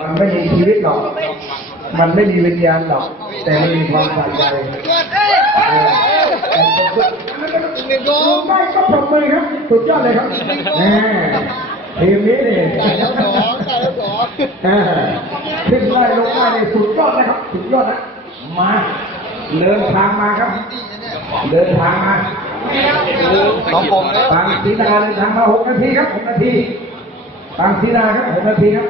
มันไม่มีชีวิตหรอก มันไม่มีวิญญาณหรอก แต่มันมีความใส่ใจดูไม่ก็ปรบมือครับสุดยอดเลยครับทีมนี้เนี่ยขึ้นไล่ลงไล่เนี่ยสุดยอดนะครับสุดยอดนะมาเดินทางมาครับเดินทางมาบางศรีดาเดินทางมา6 นาทีครับ6 นาทีบางศรีดาครับ6 นาทีครับ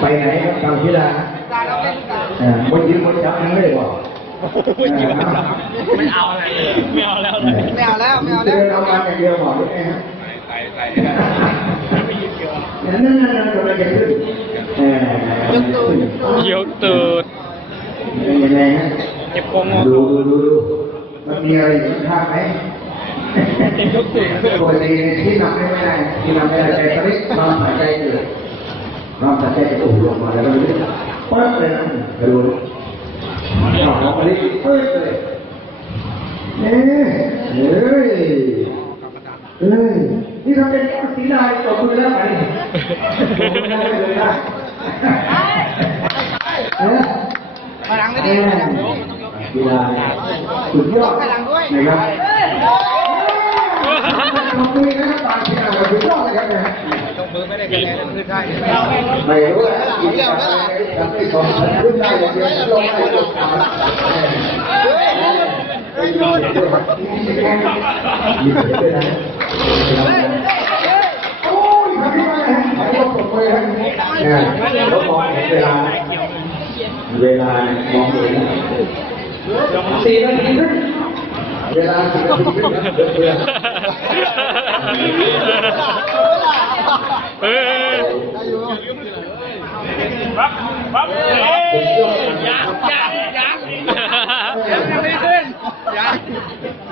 ไปไหนครับบางศรีดาบนยืนบนจับยังไม่ได้บอกไม่เอาอะไรเลยไม่เอาแล้วเดินเอามาอย่างเดียวบอกได้ไหมครับนั่นกำลังจะขึ้นยกตูดยังไงฮะเจ็บโกงดูมันมีอะไรอยู่ข้างไหมปกติที่นำไม่ได้ที่นำไม่ได้แต่ตอนนี้ความสนใจเกิดความสนใจจะถูกลงมาแล้วก็เลยเปิดเลยนะดูน้องอันนี้เปิดเลยนี่ทำเป็นสีดาตบมือแล้วไงมาหลังไม่ดีกีฬาสุดยอดนะครับขอบคุณนะครับตากีฬาสุดยอดนะครับตบมือไม่ได้คะแนนขึ้นได้ไม่รู้แหละกีฬาทำให้สองขึ้นได้อย่างเดียวลงได้ลงโอ้ยทำไมต้องตบมือครับเนี่ยเรามองเห็นเวลามองเห็น4 นาทีเวลา4 นาทียังไม่ขึ้น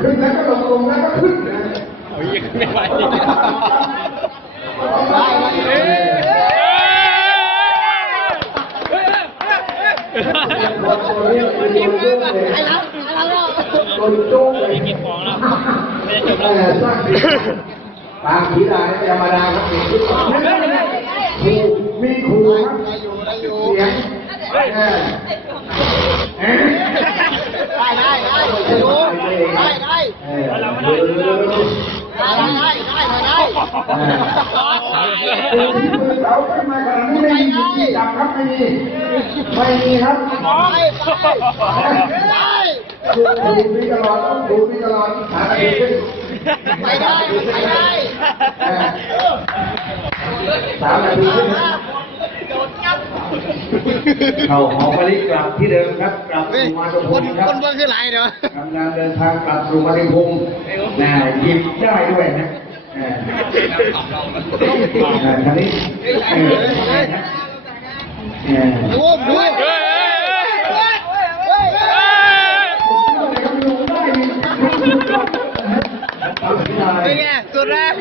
ขึ้นแล้วก็ลงแล้วก็ขึ้นโอ้ยยังไม่ไหวคนโจ้เลยกินของแล้วไม่ได้จบแล้วสร้างบางทีได้ธรรมดาครับมีครูครับเสียงเราขึ้นมาขนาดนี้ไม่มีที่จับครับไม่มีครับดูพี่ตลอดหาอะไรขึ้นไม่ได้3 นาทีขึ้นเขาหอมะลิกลับที่เดิมครับกลับสู่มาตุภูมิครับคนเมืองคือไรเนาะกำลังเดินทางกลับสู่มาตุภูมิหยิบได้ด้วยนะคันนี้ดูเป็นไงสุดแรก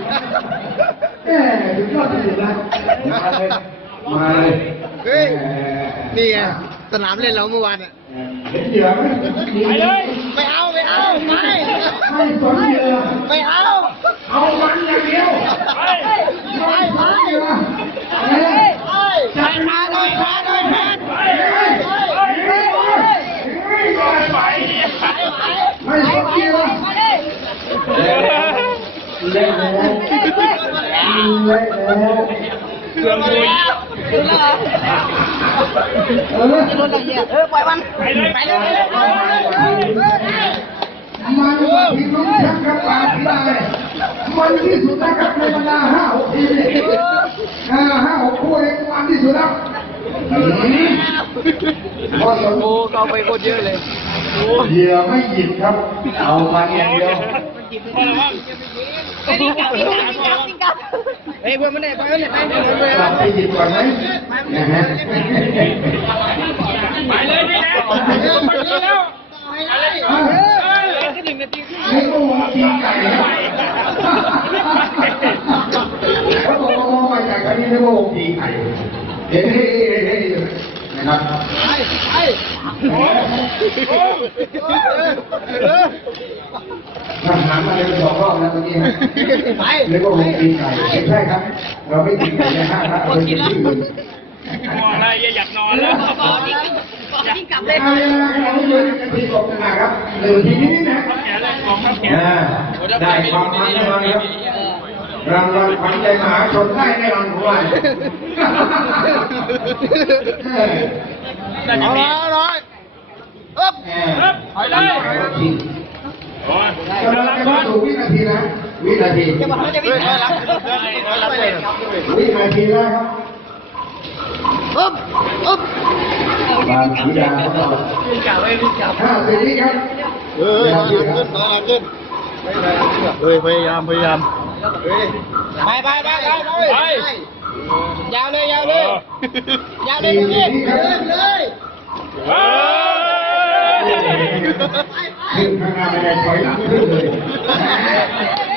สุดยอดที่สุดนะมาเลยนี่ไงสนามเล่นเราเมื่อวานอ่ะเห็นเหยื่อไหมไม่เอาไม่สนเหยื่อไม่เอามันอย่างเดียวจัดมาเลยแพนไม่สนเหยื่อเล่นแล้วเครื่องมือปล่อยมันมันที่ต้องชักกระปากที่ได้มันที่สุดนะครับในบรรดา5-6 ที5-6 คู่เองมันที่สุดแล้วโอ้เขาไปโคตรเยอะเลยเหยื่อไม่หยิบครับเอามันอย่างเดียวเฮ้ยเพื่อนมันได้ไปแล้วเนี่ยไปหยิบก่อนไหมนะฮะไปเลยพี่นะไปแล้วไม่ต้องมาตีไก่เขาบอกว่ามาจากการนี้ไม่ว่าตีไก่เฮ้นะครับทหารมาเลย2 รอบแล้วเมื่อกี้นึกว่าตีไก่ไม่ใช่ครับเราไม่ตีไก่ใน5 พระเราเป็นที่อื่น มองอะไรอยากนอนแล้ว ยิ่งกลับเลย เอาเวลาของยืนกันทีตกนะครับหนึ่งทีนี้นะ แขนเลยของแขน ได้ความมันแน่นอนครับรางวัลขวัญใจมหาชนได้แน่นอนผมว่า ได้ เอา ไหม ละร้อยอึ๊บ ถอยเลย โอ้ย กำลังจะเข้าสู่วินาทีนะวินาที จะบอกเขาจะวิ่ง ร้อยรับร้อยรับเลย วินาทีแล้วครับ อึ๊บอึ๊บบ างสีดาเขาบอก วิ่งกลับไว้วิ่งกลับ 50วิครับ ร้อยรับขึ้นร้อยรับขึ้นเฮ้ยพยายามเฮ้ย ไปไปไปไป ไป ยาวเลยยาวเลยยาวเลย 40 พี่ วิครับ เลย เฮ้ย ขึ้นข้างหน้าไม่ได้ถอยหลังขึ้นเลย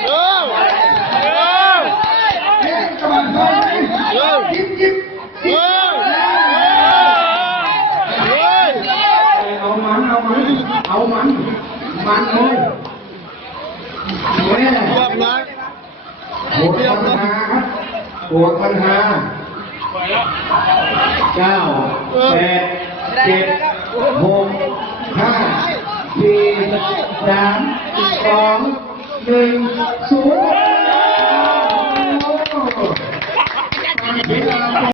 เออ เอ๊ะกำลังถอยยิบ เฮ้ยเฮ้ย เอามันเลยแม่ เรียบร้อย โหดปัญหาครับโหดปัญหา ไปแล้ว 9 8 7 6 5 4 3 2 1 0